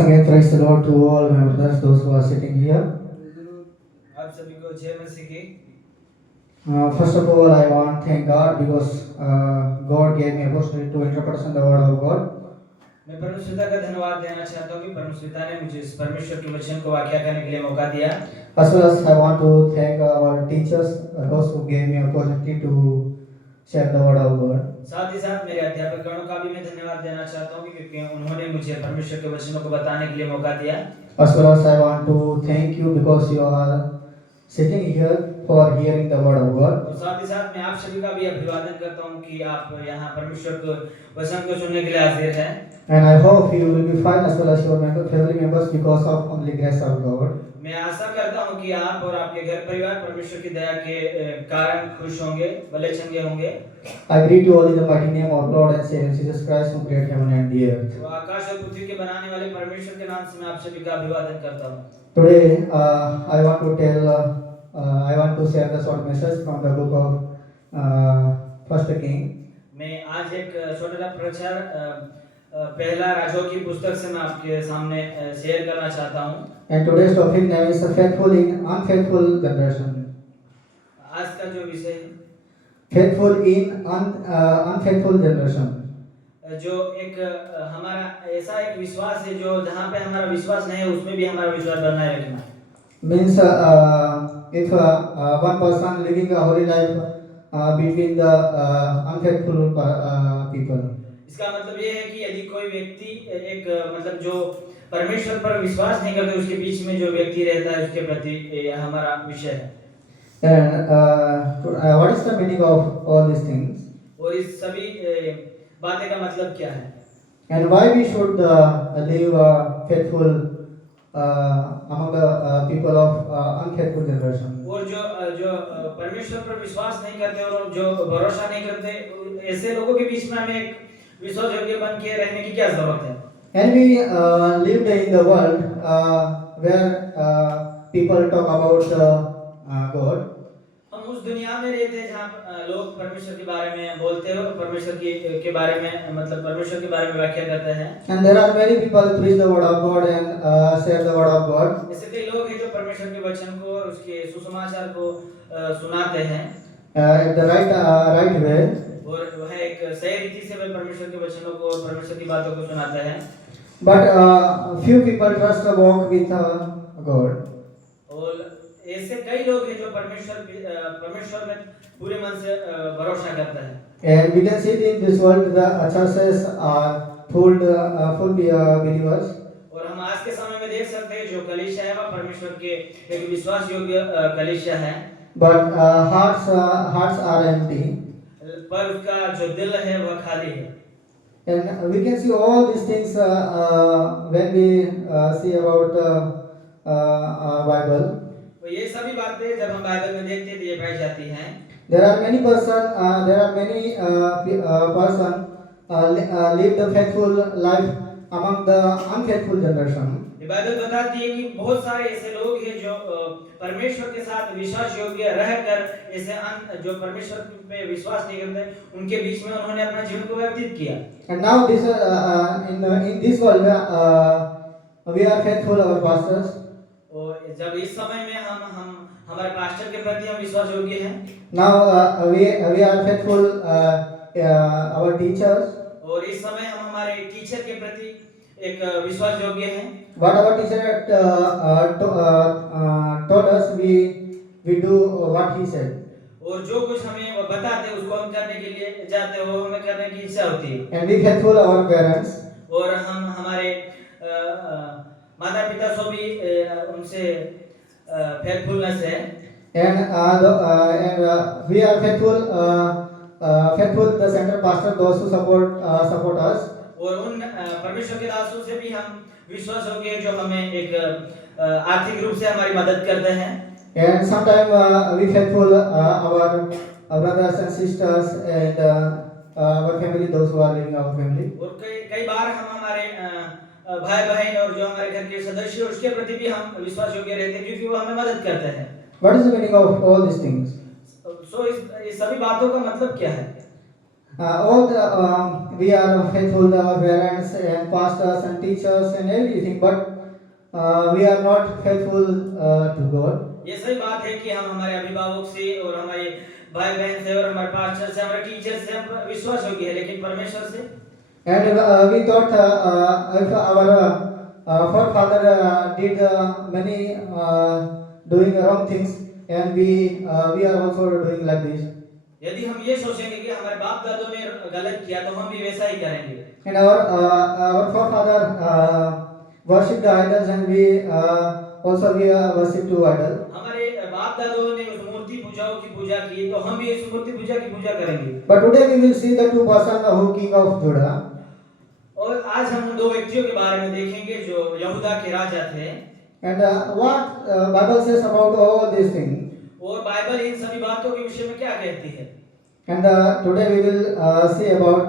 again, praise the Lord to all my brothers, those who are sitting here. आप सभी को जय मसीह की। First of all, I want to thank God because God gave me opportunity to interpret the word of God. मैं परमेश्वर पिता का धन्यवाद देना चाहता हूँ कि परमेश्वर पिता ने मुझे इस परमेश्वर के वचन को व्याख्या करने के लिए मौका दिया। As well as I want to thank our teachers, those who gave me opportunity to share the word of God. साथ ही साथ मेरे अध्यापकों का भी मैं धन्यवाद देना चाहता हूँ क्योंकि उन्होंने मुझे परमेश्वर के वचनों को बताने के लिए मौका दिया। As well as I want to thank you because you are sitting here for hearing the word of God. और साथ ही साथ मैं आप सभी का भी अभिवादन करता हूँ कि आप यहाँ परमेश्वर के वचन को सुनने के लिए हाजिर हैं। And I hope you will be fine as well as your family members because of only grace of God. मैं आशा करता हूँ कि आप और आपके घर परिवार परमेश्वर की दया के कारण खुश होंगे, भले चंगे होंगे। I greet you all in the mighty name of Lord and Savior Jesus Christ who created heaven and the earth. तो आकाश और पृथ्वी के बनाने वाले परमेश्वर के नाम से मैं आप सभी का अभिवादन करता हूँ। Today I want to share the short message from the book of First King. मैं आज एक छोटा प्रचार पहला राजों की पुस्तक से मैं आपके सामने शेयर करना चाहता हूँ। And today's topic name is faithful in unfaithful generation. आज का जो विषय है Faithful in unfaithful generation. जो एक हमारा ऐसा एक विश्वास है जो जहाँ पे हमारा विश्वास नहीं है उसमें भी हमारा विश्वास बनाए रखना। Means if one person living a holy life between the unfaithful people. इसका मतलब ये है कि यदि कोई व्यक्ति एक मतलब जो परमेश्वर पर विश्वास नहीं करते उसके बीच में जो व्यक्ति रहता है उसके प्रति हमारा विषय है। And what is the meaning of all these things? और इस सभी बातें का मतलब क्या है? And why we should live faithful among the people of unfaithful generation? और जो परमेश्वर पर विश्वास नहीं करते और जो भरोसा नहीं करते ऐसे लोगों के बीच में हमें एक विश्वास योग्य बन के रहने की क्या जरूरत है? And we lived in the world where people talk about God. हम उस दुनिया में रहते जहाँ लोग परमेश्वर के बारे में बोलते हैं और परमेश्वर के बारे में मतलब परमेश्वर के बारे में व्याख्या करते हैं। And there are many people who preach the word of God and share the word of God. ऐसे कई लोग हैं जो परमेश्वर के वचन को और उसके सुसमाचार को सुनाते हैं The right way. और वह एक सही रीति से वे परमेश्वर के वचनों को और परमेश्वर की बातों को सुनाते हैं। But few people trust the walk with God. और ऐसे कई लोग हैं जो परमेश्वर में पूरे मन से भरोसा करते हैं। And we can see in this world the churches are full believers. और हम आज के समय में देख सकते हैं जो कलीसिया है वह परमेश्वर के एक विश्वास योग्य कलीसिया है। But hearts are empty. पर उसका जो दिल है वह खाली है। And we can see all these things when we see about the Bible. तो ये सभी बातें जब हम बाइबल में देखते हैं तो ये पाई जाती हैं। There are many person live the faithful life among the unfaithful generation. ये बाइबल बताती है कि बहुत सारे ऐसे लोग हैं जो परमेश्वर के साथ विश्वास योग्य रहकर ऐसे जो परमेश्वर पे विश्वास नहीं करते उनके बीच में उन्होंने अपना जीवन को व्यतीत किया। And now in this world we are faithful our pastors. और जब इस समय में हम हमारे पास्टर के प्रति हम विश्वास योग्य हैं। Now we are faithful our teachers. और इस समय हम हमारे टीचर के प्रति एक विश्वास योग्य हैं। What our teacher told us, we do what he said. और जो कुछ हमें वो बताते हैं उसको हम करने के लिए जाते हैं वो हमें करने की इच्छा होती है। And we faithful our parents. और हम हमारे माता पिता से भी उनसे फेथफुलनेस है। And we are faithful the center pastor, those who support us. और उन परमेश्वर के दासों से भी हम विश्वास योग्य जो हमें एक आर्थिक रूप से हमारी मदद करते हैं। And sometimes we faithful our brothers and sisters and our family, those who are living our family. और कई बार हम हमारे भाई बहन और जो हमारे घर के सदस्य उसके प्रति भी हम विश्वास योग्य रहते हैं क्योंकि वो हमें मदद करते हैं। What is the meaning of all these things? इस सभी बातों का मतलब क्या है? all we are faithful to our parents and pastors and teachers and everything, but we are not faithful to God. ये सही बात है कि हम हमारे अभिभावक से और हमारे भाई बहन से और हमारे पास्टर से हमारे टीचर से हम विश्वास योग्य है, लेकिन परमेश्वर से And we thought if our forefather did many doing wrong things, and we are also doing like this. यदि हम ये सोचेंगे कि हमारे बाप दादों ने गलत किया तो हम भी वैसा ही करेंगे। And our forefather worshipped the idols, and we also we worship to idol. हमारे बाप दादों ने उस मूर्ति पूजाओं की पूजा की तो हम भी इस मूर्ति पूजा की पूजा करेंगे। But today we will see the two person who king of Judah. और आज हम उन दो व्यक्तियों के बारे में देखेंगे जो यहूदा के राजा थे। And what Bible says about all these things. और बाइबल इन सभी बातों के विषय में क्या कहती है? And today we will see about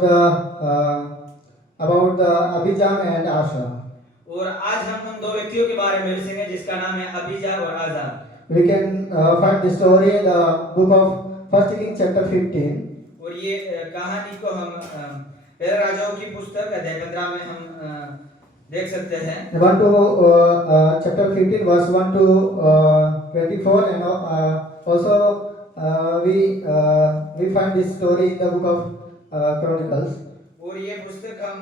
the Abijam and Asa. और आज हम उन दो व्यक्तियों के बारे में देखेंगे जिसका नाम है अबीजा और आजा। We can find the story in the book of 1 Kings chapter 15. और ये कहानी को हम पहले राजाओं की पुस्तक अध्याय 15 में हम देख सकते हैं। 1 to chapter 15 verse 1 to 24, and also we find this story in the book of Chronicles. और ये पुस्तक हम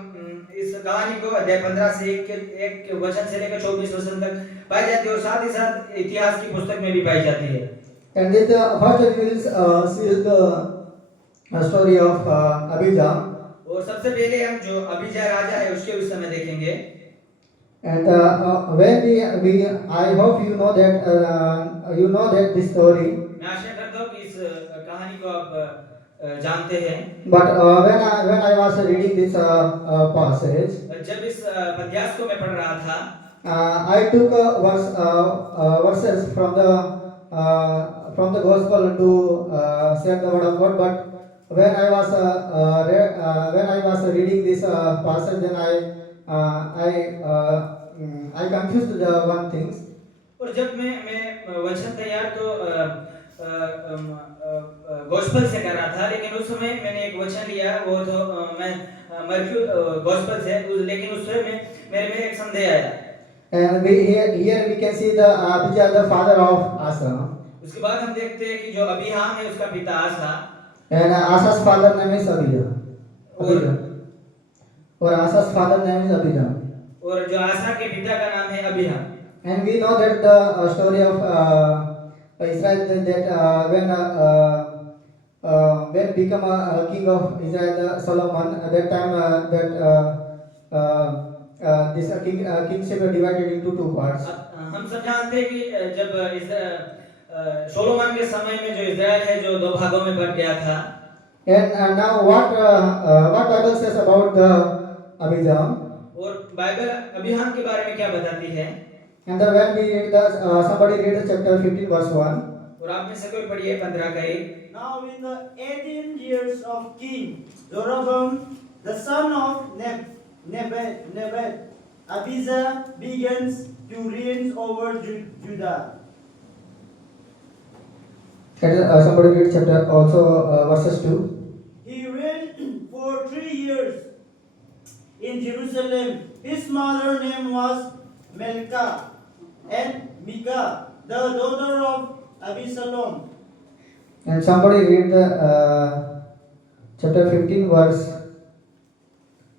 इस कहानी को अध्याय 15 से एक वचन से लेकर 24 वचन तक पाई जाती है और साथ ही साथ इतिहास की पुस्तक में भी पाई जाती है। And in the first we will see the story of Abijam. और सबसे पहले हम जो अबीजा राजा है उसके विषय में देखेंगे। And when we I hope you know that this story. मैं आशा करता हूँ कि इस कहानी को आप जानते हैं। But when I was reading this passage, जब इस पद्यास को मैं पढ़ रहा था, I took verses from the gospel to share the word of God. But when I was reading this passage, then I confused the one things. और जब मैं वचन तैयार तो गॉस्पेल से कर रहा था, लेकिन उस समय मैंने एक वचन लिया, वो तो मैं मरक्यू गॉस्पेल से, लेकिन उस समय मेरे में एक संदेह आया। And here we can see the Abijah, the father of Asa. उसके बाद हम देखते हैं कि जो अबीहाम है उसका पिता आसा, And Asa's father name is Abijah. और Asa's father name is Abijah. और जो आसा के पिता का नाम है अबीहाम। And we know that the story of Israel, that when become a king of Israel, Solomon, at that time this kingship was divided into two parts. हम सब जानते हैं कि जब सोलोमन के समय में जो इज़राइल है जो दो भागों में बट गया था। And now what Bible says about the Abijam? और बाइबल अबीहाम के बारे में क्या बताती है? And when we read somebody read chapter 15 verse 1. और आप में से कोई पढ़िए 15 का 1। Now in the 18 years of King Jeroboam, the son of Nebat, Abijah begins to reign over Judah. And somebody read chapter also verses 2. He reigned for 3 years in Jerusalem. His mother name was Melka, and Micah, the daughter of Abisalom. And somebody read the chapter 15 verse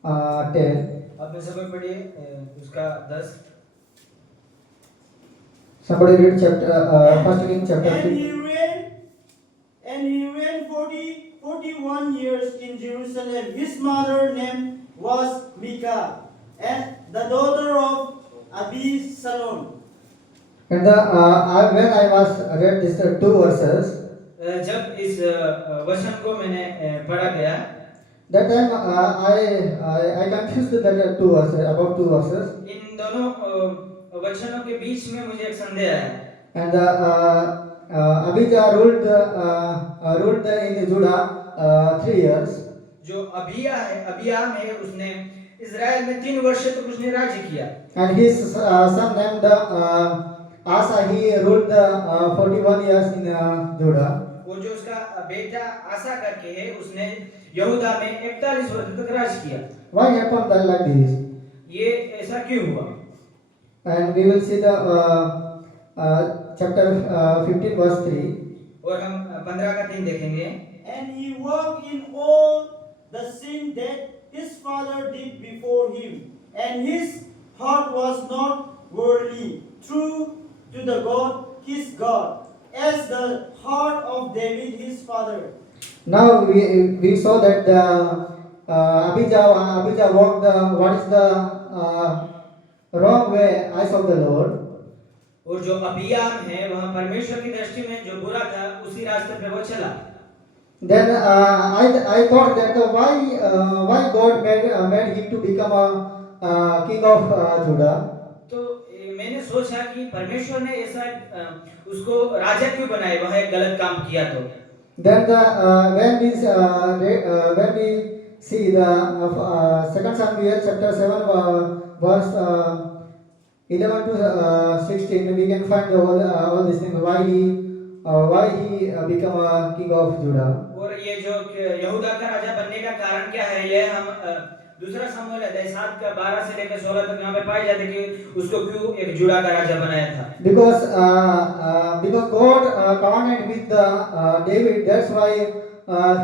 10. आप में से कोई पढ़िए उसका 10। Somebody read chapter 1 Kings chapter And 15. he reigned 41 years in Jerusalem. His mother name was Micah, and the daughter of Abisalom. And when I was read these two verses, जब इस वचन को मैंने पढ़ा गया, that time I confused the two verses, about two verses. इन दोनों वचनों के बीच में मुझे एक संदेह आया। And Abijah ruled in Judah 3 years. जो अबीहाम है उसने इज़राइल में 3 वर्ष तक उसने राज्य किया। And his son named Asa, he ruled 41 years in Judah. वो जो उसका बेटा आसा करके है उसने यहूदा में 41 वर्ष तक राज किया। Why happened that like this? ये ऐसा क्यों हुआ? And we will see the chapter 15 verse 3. और हम 15 का 3 देखेंगे। And he walked in all the sin that his father did before him, and his heart was not worldly, true to the God his God, as the heart of David his father. Now we saw that Abijah walked what is the wrong way eyes of the Lord. और जो अबियाम है वह परमेश्वर की दृष्टि में जो बुरा था उसी रास्ते पे वो चला। Then I thought that why God made him to become a king of Judah. तो मैंने सोचा कि परमेश्वर ने ऐसा उसको राजा क्यों बनाया, वह एक गलत काम किया तो। Then when we see the 2 Samuel chapter 7 verse 11 to 16, we can find all these things why he become a king of Judah. और ये जो यहूदा का राजा बनने का कारण क्या है, ये हम दूसरा शमूएल अध्याय 7 का 12 से लेकर 16 तक यहाँ पे पाए जाते हैं कि उसको क्यों एक जुड़ा का राजा बनाया था। Because God covenanted with David, that's why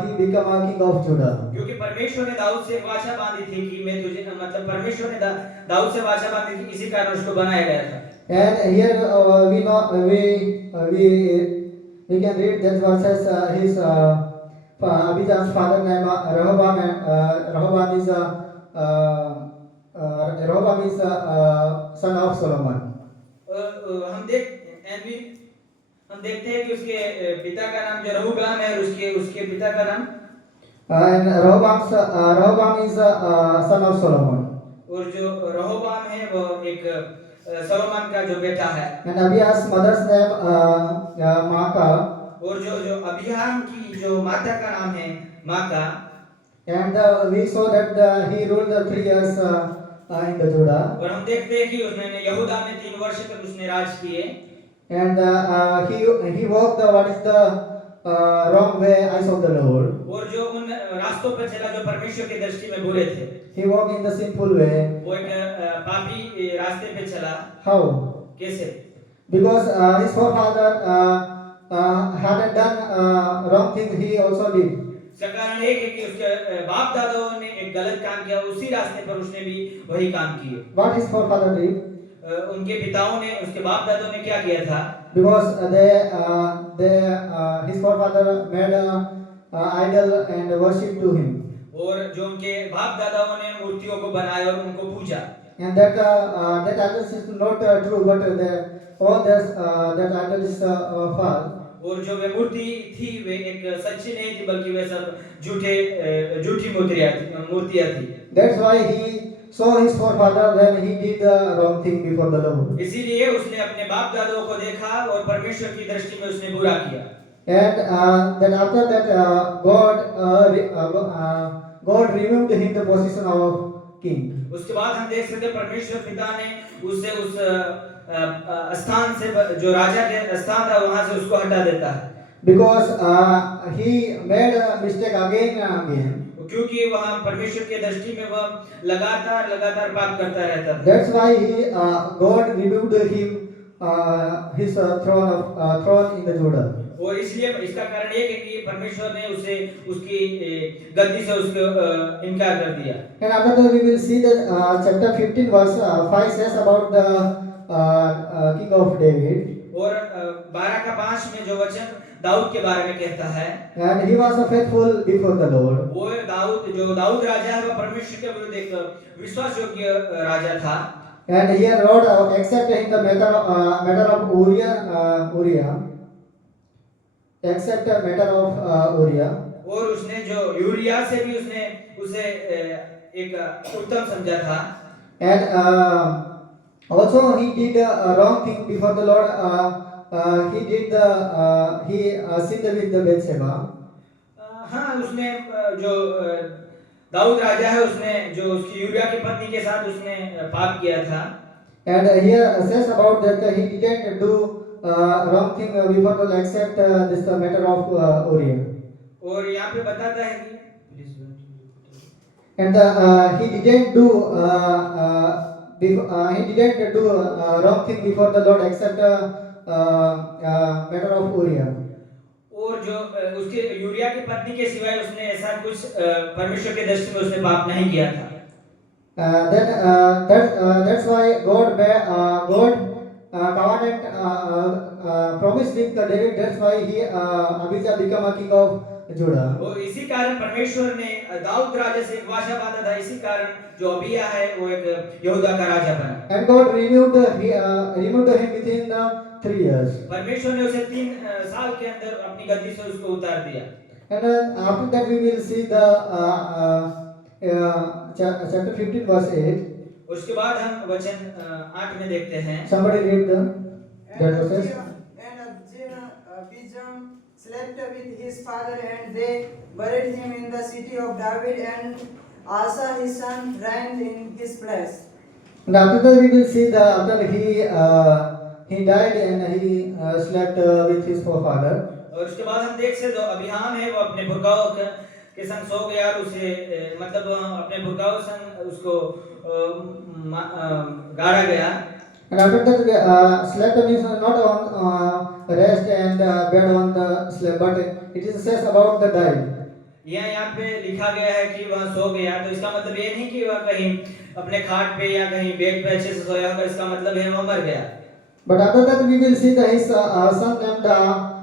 he become a king of Judah. क्योंकि परमेश्वर ने दाऊद से एक वाचा बांधी थी कि मैं तुझे, मतलब परमेश्वर ने दाऊद से वाचा बांधी थी, इसी कारण उसको बनाया गया था। And here we know we can read that verses. His Abijah's father name Rehoboam, and Rehoboam is son of Solomon. हम देखते हैं कि उसके पिता का नाम जो रहोबाम है और उसके पिता का नाम And Rehoboam is son of Solomon. और जो रहोबाम है वो एक सोलोमन का जो बेटा है। And Abijah's mother's name Maacah. और जो अबियाम की जो माता का नाम है माका। And we saw that he ruled 3 years in the Judah. और हम देखते हैं कि उसने यहूदा में 3 वर्ष तक उसने राज किए। And he walked what is the wrong way eyes of the Lord. और जो उन रास्तों पर चला जो परमेश्वर की दृष्टि में बुरे थे। He walked in the sinful way. वो एक पापी रास्ते पे चला। How? कैसे? Because his forefather had done wrong things, he also did. इसका कारण एक है कि उसके बाप दादाओं ने एक गलत काम किया, उसी रास्ते पर उसने भी वही काम किए। What his forefather did? उनके पिताओं ने, उसके बाप दादाओं ने क्या किया था? Because his forefather made an idol and worship to him. और जो उनके बाप दादाओं ने मूर्तियों को बनाया और उनको पूजा। And that idol is not true, but that idol is false. और जो वे मूर्ति थी वे एक सच्ची नहीं थी, बल्कि वे सब झूठी मूर्तियां थी। That's why he saw his forefather when he did the wrong thing before the Lord. इसीलिए उसने अपने बाप दादाओं को देखा और परमेश्वर की दृष्टि में उसने बुरा किया। And then after that, God removed him the position of king. उसके बाद हम देख सकते हैं परमेश्वर पिता ने उससे उस स्थान से, जो राजा के स्थान था, वहां से उसको हटा देता है। Because he made a mistake again and again. क्योंकि वहां परमेश्वर के दृष्टि में वह लगातार पाप करता रहता था। That's why God removed him his throne in the Judah. और इसलिए इसका कारण ये है कि परमेश्वर ने उसे उसकी गद्दी से उसको इनकार कर दिया। And after that we will see that chapter 15 verse 5 says about the king of David. और 12 का 5 में जो वचन दाऊद के बारे में कहता है, And he was faithful before the Lord. वो दाऊद राजा है, वह परमेश्वर के विरुद्ध एक विश्वास योग्य राजा था। And he wrote except in the matter of Uriah, except the matter of Uriah. और उसने जो यूरिया से भी उसने उसे एक उत्तम समझा था। And also he did a wrong thing before the Lord. He sinned with the Bathsheba. हाँ, उसने जो दाऊद राजा है उसने जो उसकी यूरिया की पत्नी के साथ उसने पाप किया था। And here says about that he didn't do wrong thing before the Lord except this matter of Uriah. और यहाँ पे बताता है कि Please wait, you repeat again. And he didn't do wrong thing before the Lord except matter of Uriah. और जो उसके urea की पत्नी के सिवाय उसने ऐसा कुछ परमेश्वर के दृष्टि में उसने पाप नहीं किया था। That's why God covenant promised with the David. That's why Abijah become a king of Judah. वो इसी कारण परमेश्वर ने दाऊद राजा से एक वाचा बांधा था, इसी कारण जो अबिया है वो एक यहूदा का राजा बना। And God removed him within 3 years. परमेश्वर ने उसे 3 साल के अंदर अपनी गद्दी से उसको उतार दिया। And after that we will see the chapter 15 verse 8. उसके बाद हम वचन 8 में देखते हैं। Somebody read that verses. Abijah slept with his father, and they buried him in the city of David, and Asa his son reigned in his place. And after that we will see after he died and he slept with his forefather. और उसके बाद हम देख सकते हैं अबिहाम है वो अपने पुरखाओं के संग सो गया और उसे मतलब अपने पुरखाओं संग उसको गाड़ा गया। And after that slept means not on rest and bed on the slab, but it is says about the died. यहाँ पे लिखा गया है कि वह सो गया, तो इसका मतलब ये नहीं कि वह कहीं अपने खाट पे या कहीं बेड पे अच्छे से सोया होगा, इसका मतलब है वह मर गया। But after that we will see that his son named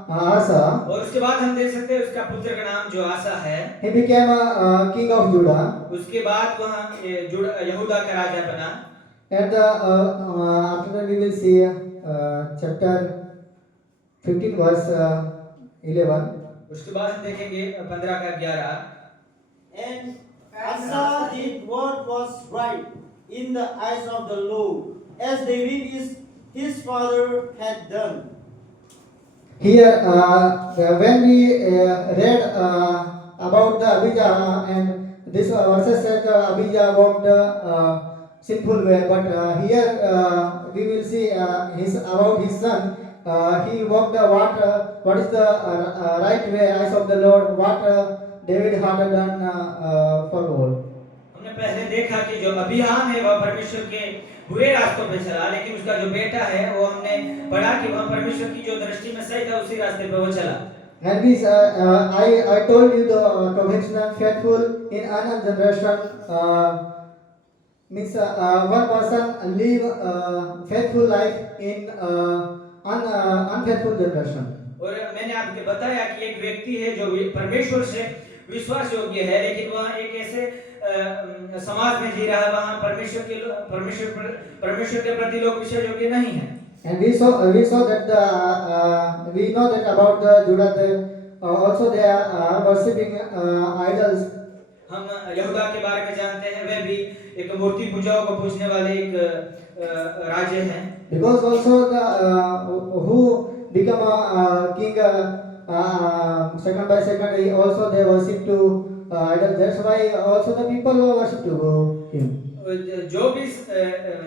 Asa. और उसके बाद हम देख सकते हैं उसका पुत्र का नाम जो आसा है, He became a king of Judah. उसके बाद वह यहूदा का राजा बना। And after that we will see chapter 15 verse 11. उसके बाद हम देखेंगे 15 का 11। And Asa did what was right in the eyes of the Lord, as David his father had done. Here, when we read about the Abijah, and this verses said Abijah walked sinful way, but here we will see about his son. He walked what is the right way eyes of the Lord, what David had done for Lord. हमने पहले देखा कि जो अबिहाम है वह परमेश्वर के बुरे रास्तों पे चला, लेकिन उसका जो बेटा है वो हमने पढ़ा कि वह परमेश्वर की जो दृष्टि में सही था उसी रास्ते पे वो चला। And this, I told you the conventional faithful in another generation means one person live faithful life in unfaithful generation. और मैंने आपको बताया कि एक व्यक्ति है जो परमेश्वर से विश्वास योग्य है, लेकिन वह एक ऐसे समाज में जी रहा है वहाँ परमेश्वर के प्रति लोग विश्वास योग्य नहीं है। And we saw that we know that about the Judah, also they are worshipping idols. हम यहूदा के बारे में जानते हैं, वे भी एक मूर्ति पूजाओं को पूजने वाले एक राज्य हैं। Because also the who become a king second by second, also they worship to idols. That's why also the people worship to him. जो भी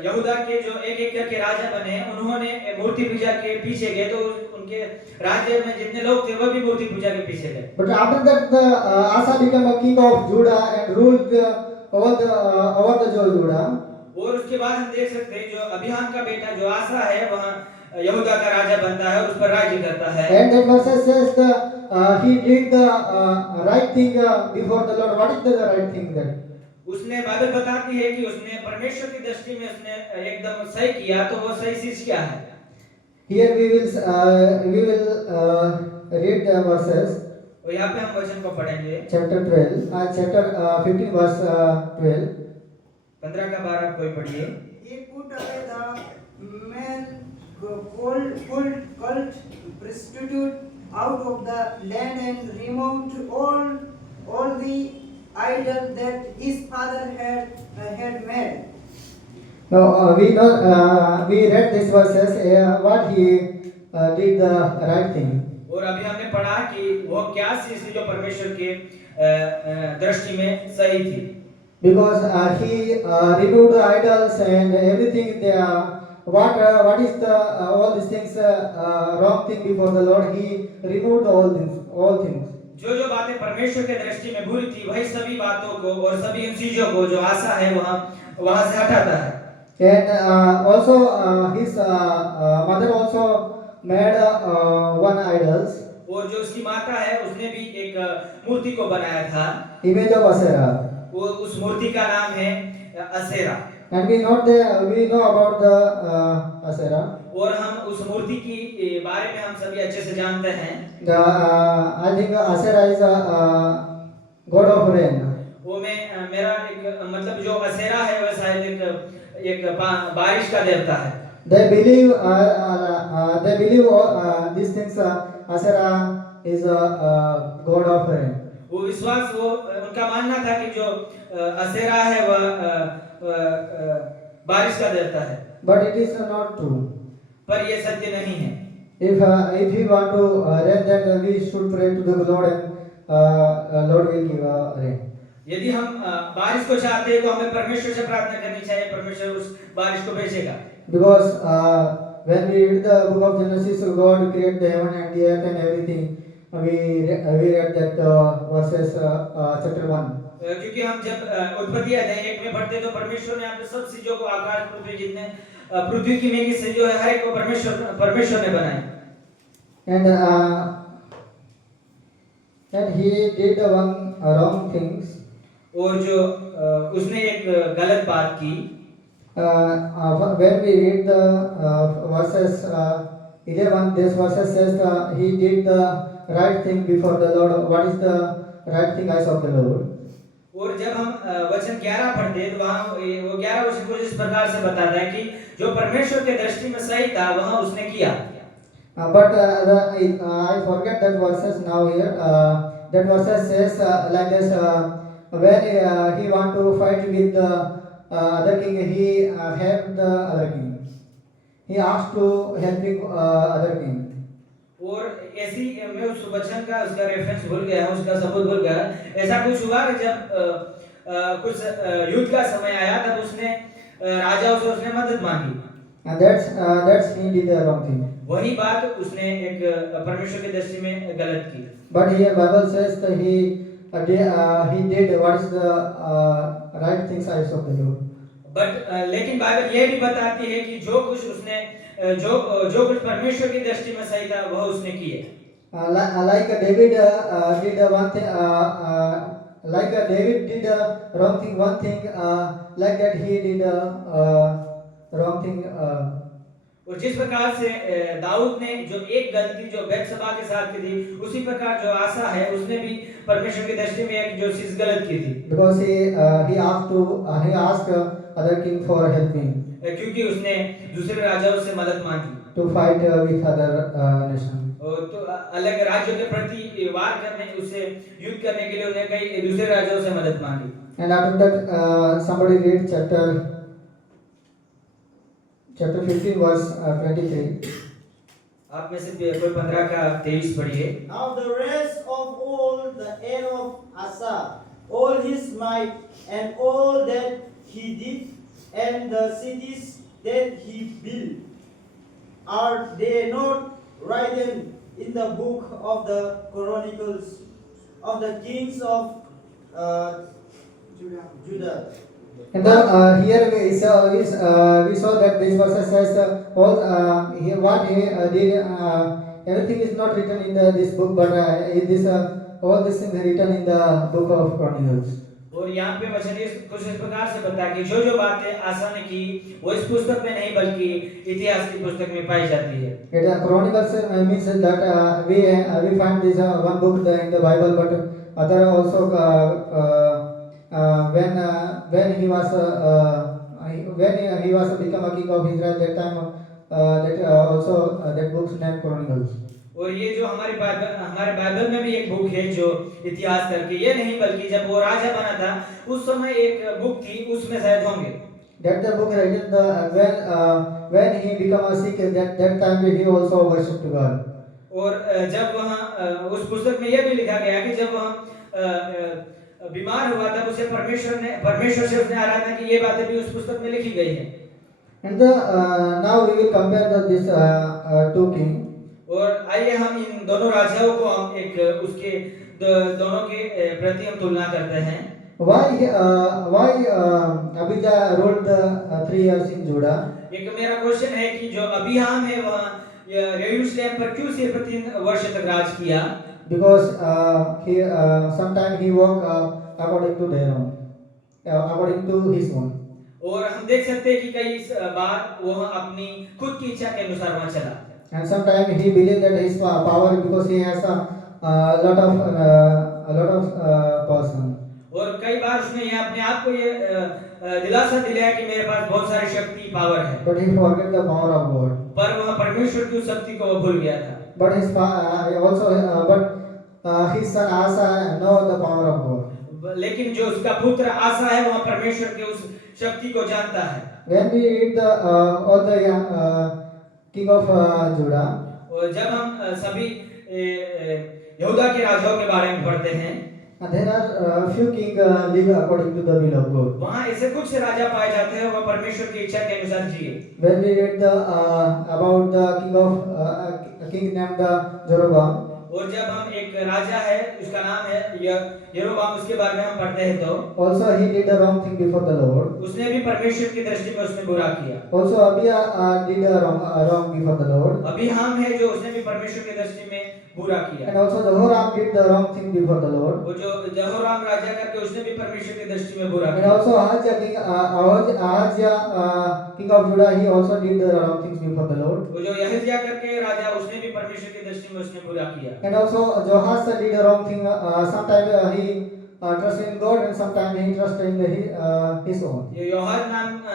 यहूदा के जो एक एक करके राजा बने, उन्होंने मूर्ति पूजा के पीछे गए, तो उनके राज्य में जितने लोग थे वह भी मूर्ति पूजा के पीछे गए। But after that, Asa became a king of Judah and ruled over the Judah. और उसके बाद हम देख सकते हैं जो अबिहाम का बेटा जो आसा है वह यहूदा का राजा बनता है और उस पर राज्य करता है। And that verse says he did the right thing before the Lord. What is the right thing that? उसने बाइबल बताती है कि उसने परमेश्वर की दृष्टि में उसने एकदम सही किया, तो वो सही चीज क्या है? Here we will read the verses. और यहाँ पे हम वचन को पढ़ेंगे। Chapter 15 verse 12. 15 का 12 कोई पढ़िए। He put away the male cult prostitute out of the land and removed all the idols that his father had made. Now we read these verses what he did the right thing. और अभी हमने पढ़ा कि वो क्या चीज थी जो परमेश्वर के दृष्टि में सही थी। Because he removed the idols and everything there. What is the all these things wrong thing before the Lord? He removed all things. जो जो बातें परमेश्वर के दृष्टि में बुरी थी वही सभी बातों को और सभी उन चीजों को जो आशा है वहां से हटाता है। And also his mother also made one idols, और जो उसकी माता है उसने भी एक मूर्ति को बनाया था। image of Asherah. वो उस मूर्ति का नाम है Acera. And we know about the Asherah. और हम उस मूर्ति की बारे में हम सभी अच्छे से जानते हैं। The I think Asherah is a god of rain. वो मैं मेरा एक मतलब जो असेरा है वह शायद एक बारिश का देवता है। They believe these things. Asherah is a god of rain. वो विश्वास वो उनका मानना था कि जो असेरा है वह बारिश का देवता है। But it is not true. पर ये सत्य नहीं है। If we want to rain, then we should pray to the Lord, and Lord will give rain. यदि हम बारिश को चाहते हैं तो हमें परमेश्वर से प्रार्थना करनी चाहिए, परमेश्वर उस बारिश को भेजेगा। Because when we read the book of Genesis, God created the heaven and the earth and everything. We read that verses chapter 1. क्योंकि हम जब उत्पत्ति अध्याय 1 में पढ़ते हैं तो परमेश्वर ने यहाँ पे सब चीजों को आकाश पृथ्वी जितने पृथ्वी की मेघ से जो है हर एक को परमेश्वर ने बनाया। And he did one wrong things. और जो उसने एक गलत बात की। When we read the verses 11, this verses says he did the right thing before the Lord. What is the right thing eyes of the Lord? और जब हम वचन 11 पढ़ते हैं तो वहाँ वो 11 वचन को इस प्रकार से बताता है कि जो परमेश्वर के दृष्टि में सही था वहाँ उसने किया। But I forget that verses now here. That verses says like this: when he want to fight with the other king, he helped the other king. He asked to helping other king. और ऐसी मैं उस वचन का उसका reference भूल गया, उसका सबूत भूल गया। ऐसा कुछ हुआ कि जब कुछ युद्ध का समय आया तब उसने राजाओं से उसने मदद मांगी। And that's he did the wrong thing. वही बात उसने एक परमेश्वर की दृष्टि में गलत की। But here Bible says that he did what is the right things eyes of the Lord. लेकिन बाइबल ये भी बताती है कि जो कुछ उसने जो कुछ परमेश्वर की दृष्टि में सही था वह उसने किए। Like David did one thing. Like David did wrong thing, one thing. Like that he did wrong thing. और जिस प्रकार से दाऊद ने जो एक गलती जो बैतशबा के साथ की थी, उसी प्रकार जो आसा है उसने भी परमेश्वर की दृष्टि में एक जो चीज गलत की थी। Because he asked other king for helping. क्योंकि उसने दूसरे राजाओं से मदद मांगी। To fight with other nations. तो अलग राज्यों के प्रति वार करने उसे युद्ध करने के लिए उन्हें कई दूसरे राजाओं से मदद मांगी। And after that, somebody read chapter 15 verse 23. आप में से कोई 15 का 23 पढ़िए। Now the rest of all the heir of Asa, all his might and all that he did, and the cities that he built, are they not written in the book of the Chronicles of the kings of Judah? And here we saw that this verse says what he did. Everything is not written in this book, but all these things are written in the book of Chronicles. और यहाँ पे वचन कुछ इस प्रकार से बताया कि जो जो बातें आसा ने की वो इस पुस्तक में नहीं बल्कि इतिहास की पुस्तक में पाई जाती है। Chronicles means that we find this one book in the Bible, but other also when he was become a king of Israel, that time that book's name Chronicles. और ये जो हमारे बाइबल में भी एक बुक है जो इतिहास करके, ये नहीं बल्कि जब वो राजा बना था उस समय एक बुक थी, उसमें शायद होंगे। That the book written when he become a sick, that time he also worshipped God. और जब वहाँ उस पुस्तक में यह भी लिखा गया कि जब वह बीमार हुआ तब उसे परमेश्वर से उसने आराधना की, ये बातें भी उस पुस्तक में लिखी गई है। And now we will compare this two kings. और आइए हम इन दोनों राजाओं को हम एक उसके दोनों के प्रति हम तुलना करते हैं। Why Abijah ruled 3 years in Judah? एक मेरा क्वेश्चन है कि जो अबियाम है वह यरूशलेम पर क्यों सिर्फ 3 वर्ष तक राज किया? Because sometimes he walked according to their own, according to his own. और हम देख सकते हैं कि कई बार वह अपनी खुद की इच्छा के अनुसार वहां चला। And sometimes he believed that his power, because he has a lot of person. और कई बार उसने ये अपने आप को ये दिलासा दिलाया कि मेरे पास बहुत सारी शक्ति पावर है, But he forget the power of God. पर वह परमेश्वर की उस शक्ति को वो भूल गया था। But his son Asa know the power of God. लेकिन जो उसका पुत्र आसा है वह परमेश्वर के उस शक्ति को जानता है। When we read all the king of Judah, और जब हम सभी यहूदा के राजाओं के बारे में पढ़ते हैं, there are few king live according to the will of God. वहाँ ऐसे कुछ से राजा पाए जाते हैं वह परमेश्वर की इच्छा के अनुसार जिए। When we read about the king named Jeroboam, और जब हम एक राजा है उसका नाम है यरोबाम, उसके बारे में हम पढ़ते हैं तो also he did the wrong thing before the Lord. उसने भी परमेश्वर की दृष्टि में उसने बुरा किया। Also Abijah did wrong before the Lord. अभी हम है जो उसने भी परमेश्वर की दृष्टि में बुरा किया। And also Jehoram did the wrong thing before the Lord. वो जो यहोराम राजा करके उसने भी परमेश्वर की दृष्टि में बुरा And किया। also Ahazia king of Judah, he also did the wrong things before the Lord. वो जो यहजिया करके राजा उसने भी परमेश्वर की दृष्टि में उसने बुरा किया। And also Joash did the wrong thing. Sometimes he trusted in God, and sometimes he trusted in his own. ये योहाज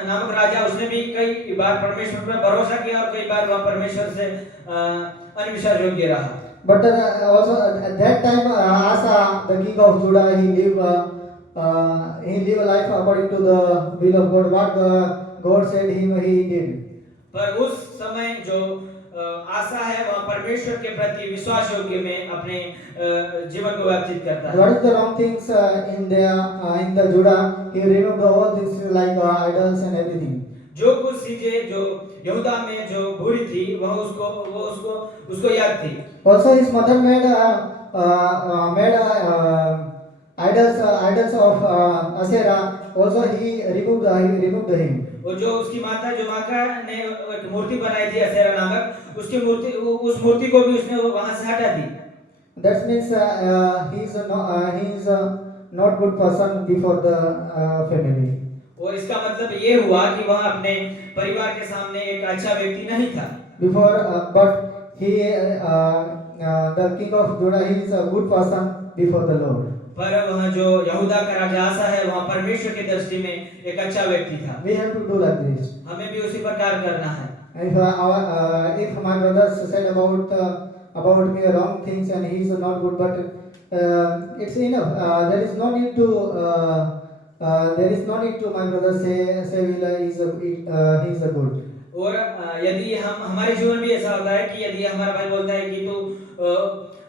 नामक राजा उसने भी कई बार परमेश्वर पर भरोसा किया और कई बार वह परमेश्वर से अविश्वास योग्य रहा। But also at that time, Asa, the king of Judah, he lived a life according to the will of God. What God said him, he did. पर उस समय जो आशा है वह परमेश्वर के प्रति विश्वास योग्य में अपने जीवन को व्यतीत करता है। What is the wrong things in the Judah? He removed all things like idols and everything. जो कुछ चीजें जो यहूदा में जो बुरी थी वह उसको याद थी। Also, his mother made idols of Asherah. Also, he removed him. और जो उसकी माता जो माका ने एक मूर्ति बनाई थी असेरा नामक, उस मूर्ति को भी उसने वहां से हटा दी। That means he is not good person before the family. और इसका मतलब ये हुआ कि वह अपने परिवार के सामने एक अच्छा व्यक्ति नहीं था। Before, but he, the king of Judah, he is a good person before the Lord. पर वह जो यहूदा का राजा आसा है वह परमेश्वर की दृष्टि में एक अच्छा व्यक्ति था। We have to do like this. हमें भी उसी प्रकार करना है। If my brothers said about me wrong things and he is not good, but it's enough. There is no need to my brother say he is a good. और यदि हमारे जीवन में ऐसा होता है कि यदि हमारा भाई बोलता है कि तू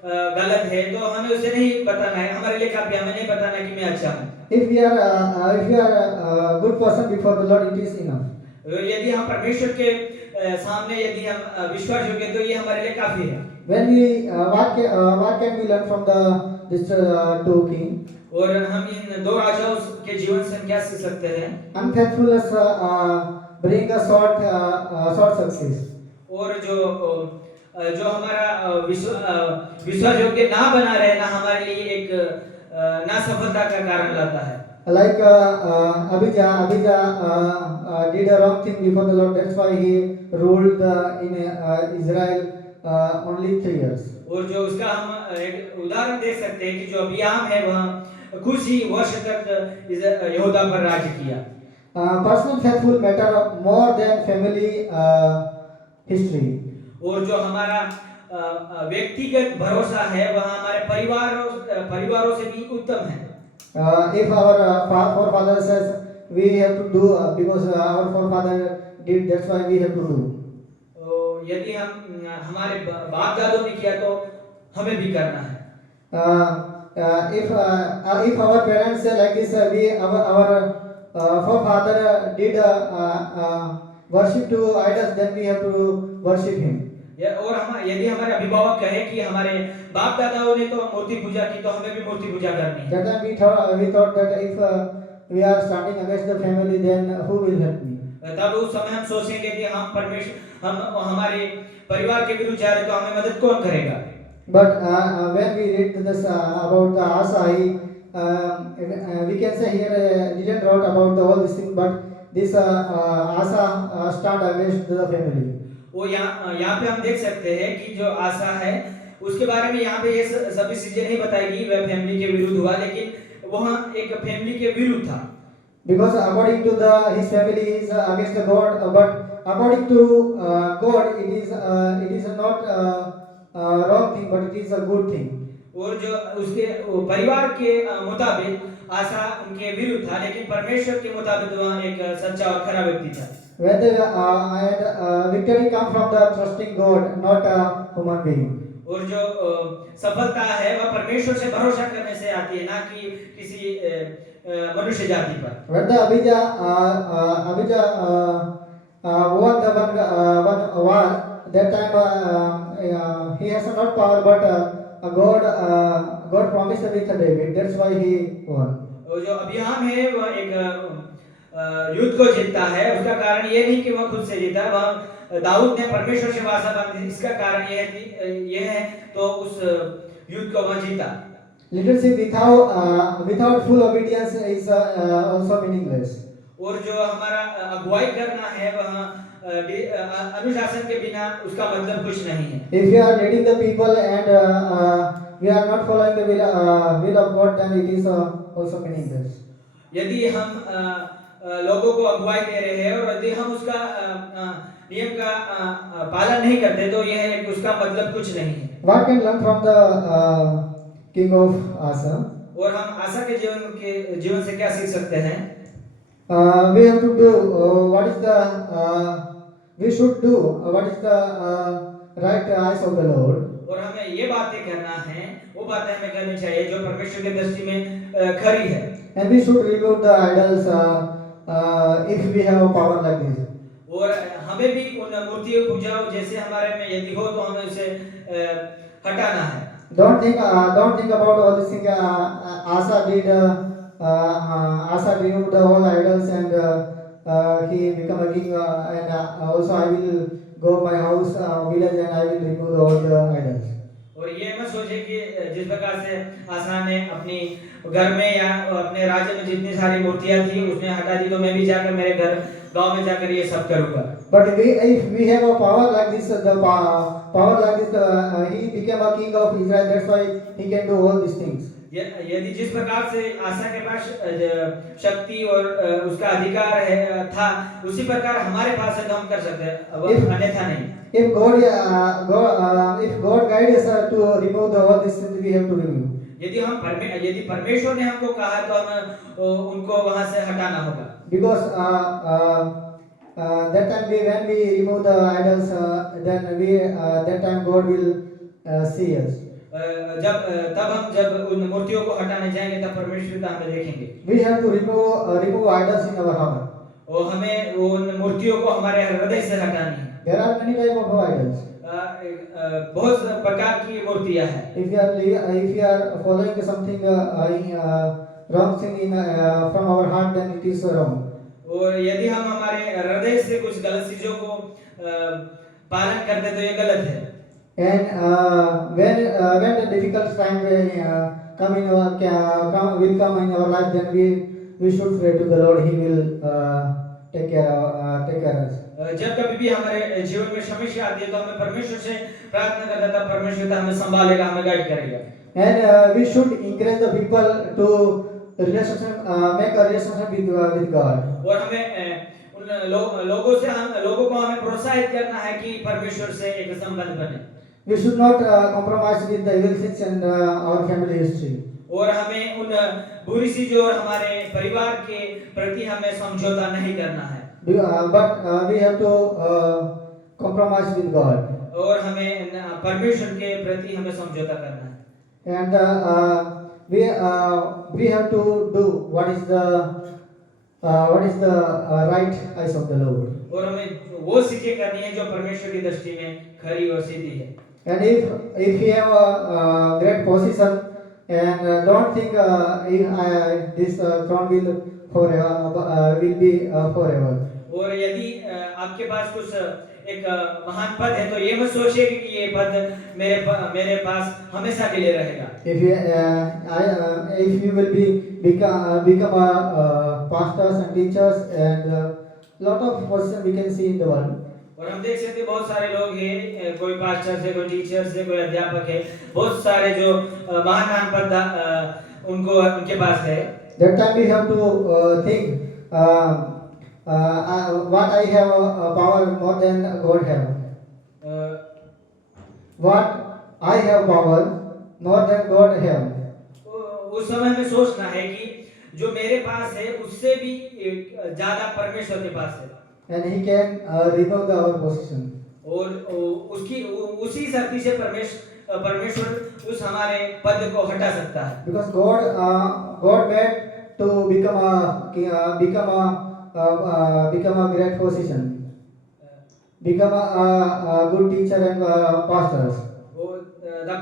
गलत है तो हमें उसे नहीं बताना है, हमारे लिए काफी, हमें नहीं बताना कि मैं अच्छा हूँ। If we are a good person before the Lord, it is enough. यदि हम परमेश्वर के सामने यदि हम विश्वास योग्य तो ये हमारे लिए काफी है। When we what can we learn from this two king? और हम इन दो राजाओं के जीवन से क्या सीख सकते हैं? Unfaithfulness bring a short success. और जो हमारा विश्वास योग्य ना बना रहना हमारे लिए एक ना सफलता का कारण लाता है। Like Abijah did a wrong thing before the Lord. That's why he ruled in Israel only 3 years. और जो उसका हम एक उदाहरण देख सकते हैं कि जो अबियाम है वह कुछ ही वर्ष तक यहूदा पर राज किया। Personal faithful matter more than family history. और जो हमारा व्यक्तिगत भरोसा है वह हमारे परिवारों से भी उत्तम है। If our forefather says we have to do because our forefather did, that's why we have to do. यदि हमारे बाप दादों ने किया तो हमें भी करना है। If our parents say like this, our forefather did worship to idols, then we have to worship him. और हम यदि हमारे अभिभावक कहे कि हमारे बाप दादाओं ने तो मूर्ति पूजा की तो हमें भी मूर्ति पूजा करनी है, That time we thought that if we are standing against the family, then who will help me? तब उस समय हम सोचेंगे कि हम हमारे परिवार के विरुद्ध जा रहे तो हमें मदद कौन करेगा। But when we read this about the Asa, we can say here didn't wrote about the all this thing, but this Asa stand against the family. वो यहाँ पे हम देख सकते हैं कि जो आशा है उसके बारे में यहाँ पे ये सभी चीजें नहीं बताएगी वह फैमिली के विरुद्ध हुआ, लेकिन वहाँ एक फैमिली के विरुद्ध था। Because according to his family is against the God, but according to God it is not wrong thing, but it is a good thing. और जो उसके परिवार के मुताबिक आशा उनके विरुद्ध था, लेकिन परमेश्वर के मुताबिक वहाँ एक सच्चा और खरा व्यक्ति था। When the victory come from the trusting God, not a human being. और जो सफलता है वह परमेश्वर से भरोसा करने से आती है, ना कि किसी मनुष्य जाति पर। When the Abijah won the one war, that time he has not power, but God promised with David. That's why he won. और जो अभियान है वह एक युद्ध को जीतता है, उसका कारण ये नहीं कि वह खुद से जीता, वह दाऊद ने परमेश्वर से वाचा बांधी, इसका कारण यह है तो उस युद्ध को वह जीता। Leadership without full obedience is also meaningless. और जो हमारा अगुवाई करना है वह अनुशासन के बिना उसका मतलब कुछ नहीं है। If you are leading the people and we are not following the will of God, then it is also meaningless. यदि हम लोगों को अगुवाई दे रहे हैं और यदि हम उसका नियम का पालन नहीं करते तो यह है कि उसका मतलब कुछ नहीं है। What can learn from the king of Asa? और हम आशा के जीवन से क्या सीख सकते हैं? We have to do what is the we should do what is the right eyes of the Lord. और हमें ये बातें करना है, वो बातें हमें करनी चाहिए जो परमेश्वर की दृष्टि में खरी है। And we should remove the idols if we have power like this. और हमें भी उन मूर्तियों को पूजा जैसे हमारे में यदि हो तो हमें उसे हटाना है। Don't think about all this thing. Asa removed the whole idols and he become a king. And also I will go my house village and I will remove all the idols. और ये मत सोचे कि जिस प्रकार से आसा ने अपनी घर में या अपने राज्य में जितनी सारी मूर्तियां थी उसने हटा दी तो मैं भी जाकर मेरे घर गांव में जाकर ये सब करूंगा। But if we have a power like this, he became a king of Israel. That's why he can do all these things. यदि जिस प्रकार से आशा के पास शक्ति और उसका अधिकार है था उसी प्रकार हमारे पास है तो हम कर सकते हैं, अन्यथा नहीं। If God guides us to remove all these things, we have to remove. यदि परमेश्वर ने हमको कहा तो हमें उनको वहां से हटाना होगा। Because that time when we remove the idols, then that time God will see us. जब उन मूर्तियों को हटाने जाएंगे तब परमेश्वर हमें देखेंगे। We have to remove idols in our heart. और हमें उन मूर्तियों को हमारे हृदय से हटानी है। There are many type of idols. बहुत प्रकार की मूर्तियां हैं। If you are following something wrong thing from our heart, then it is wrong. और यदि हम हमारे हृदय से कुछ गलत चीजों को पालन करते तो ये गलत है। And when the difficult time will come in our life, then we should pray to the Lord. He will take care of us. जब कभी भी हमारे जीवन में समस्या आती है तो हमें परमेश्वर से प्रार्थना करना तब परमेश्वर हमें संभालेगा, हमें गाइड करेगा। And we should encourage the people to make a relationship with God. और हमें उन लोगों को हमें प्रोत्साहित करना है कि परमेश्वर से एक संबंध बने। We should not compromise with the evil things and our family history. और हमें उन बुरी चीजों और हमारे परिवार के प्रति हमें समझौता नहीं करना है। But we have to compromise with God. और हमें परमेश्वर के प्रति हमें समझौता करना है। And we have to do what is the right eyes of the Lord. और हमें वो चीजें करनी है जो परमेश्वर की दृष्टि में खरी और सीधी है। And if you have a great position and don't think if this throne will forever will be forever. और यदि आपके पास कुछ एक महान पद है तो ये मत सोचिए कि ये पद मेरे पास हमेशा के लिए रहेगा। If you will become a pastors and teachers and lot of positions we can see in the world. और हम देख सकते हैं बहुत सारे लोग हैं, कोई पास्टर है, कोई टीचर है, कोई अध्यापक है, बहुत सारे जो महान पद उनके पास है। That time we have to think what I have power more than God have. What I have power more than God have. उस समय हमें सोचना है कि जो मेरे पास है उससे भी ज्यादा परमेश्वर के पास है। And he can remove our position. और उसी शक्ति से परमेश्वर उस हमारे पद को हटा सकता है। Because God made to become a great position, become a good teacher and pastors.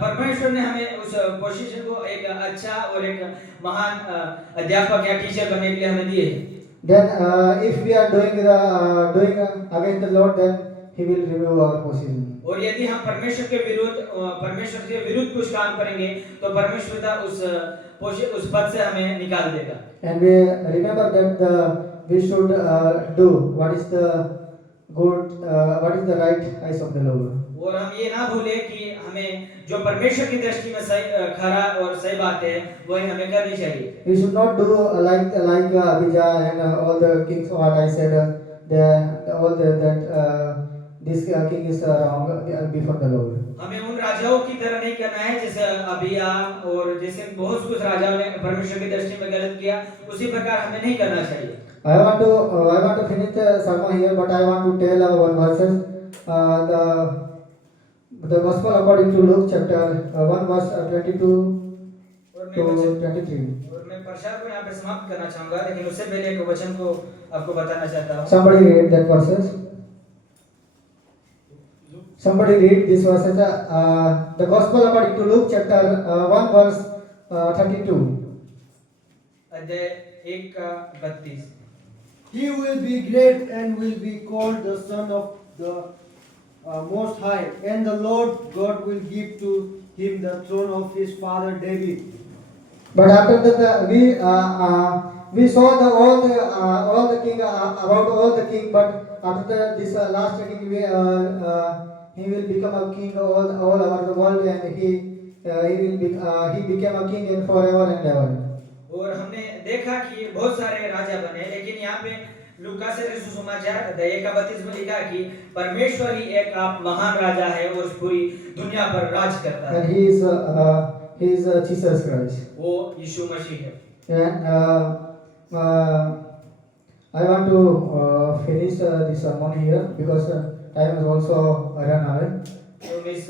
परमेश्वर ने हमें उस पोजीशन को एक अच्छा और एक महान अध्यापक या टीचर बनने के लिए हमें दिए हैं। Then if we are doing against the Lord, then He will remove our position. और यदि हम परमेश्वर के विरुद्ध कुछ काम करेंगे तो परमेश्वर उस पद से हमें निकाल देगा। And we remember that we should do what is the good, what is the right eyes of the Lord. और हम ये ना भूले कि हमें जो परमेश्वर की दृष्टि में सही खरा और सही बात है वही हमें करनी चाहिए। We should not do like Abijah and all the kings. What I said, that this king is wrong before the Lord. हमें उन राजाओं की तरह नहीं करना है जैसे अबिया और जैसे बहुत कुछ राजाओं ने परमेश्वर की दृष्टि में गलत किया, उसी प्रकार हमें नहीं करना चाहिए। I want to finish the sermon here, but I want to tell one verses. The Gospel according to Luke chapter 1 verse 22 to 23. और मैं प्रचार को यहाँ पे समाप्त करना चाहूँगा, लेकिन उससे पहले एक वचन को आपको बताना चाहता हूँ। Somebody read that verses. Somebody read this verses. The Gospel according to Luke chapter 1 verse 32. अध्याय 1:32। He will be great and will be called the Son of the Most High, and the Lord God will give to him the throne of his father David. But after that, we saw all the king about all the king. But after this last king, he will become a king all over the world, and he became a king in forever and ever. और हमने देखा कि बहुत सारे राजा बने, लेकिन यहाँ पे लूका से सुसमाचार अध्याय 1:32 में लिखा कि परमेश्वर ही एक आप महान राजा है और पूरी दुनिया पर राज करता है। And he is Jesus Christ. वो यीशु मसीह है। And I want to finish this sermon here because time is also run away. तो मैं इस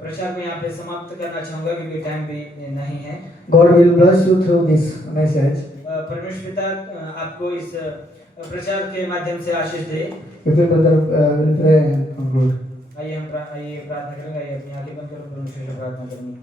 प्रचार को यहाँ पे समाप्त करना चाहूँगा क्योंकि टाइम भी नहीं है। God will bless you through this message. परमेश्वर पिता आपको इस प्रचार के माध्यम से आशीष दे। If you brother will pray and conclude. आइए प्रार्थना करेंगे। आइए अपनी आंखें बंद करो, परमेश्वर से प्रार्थना करेंगे।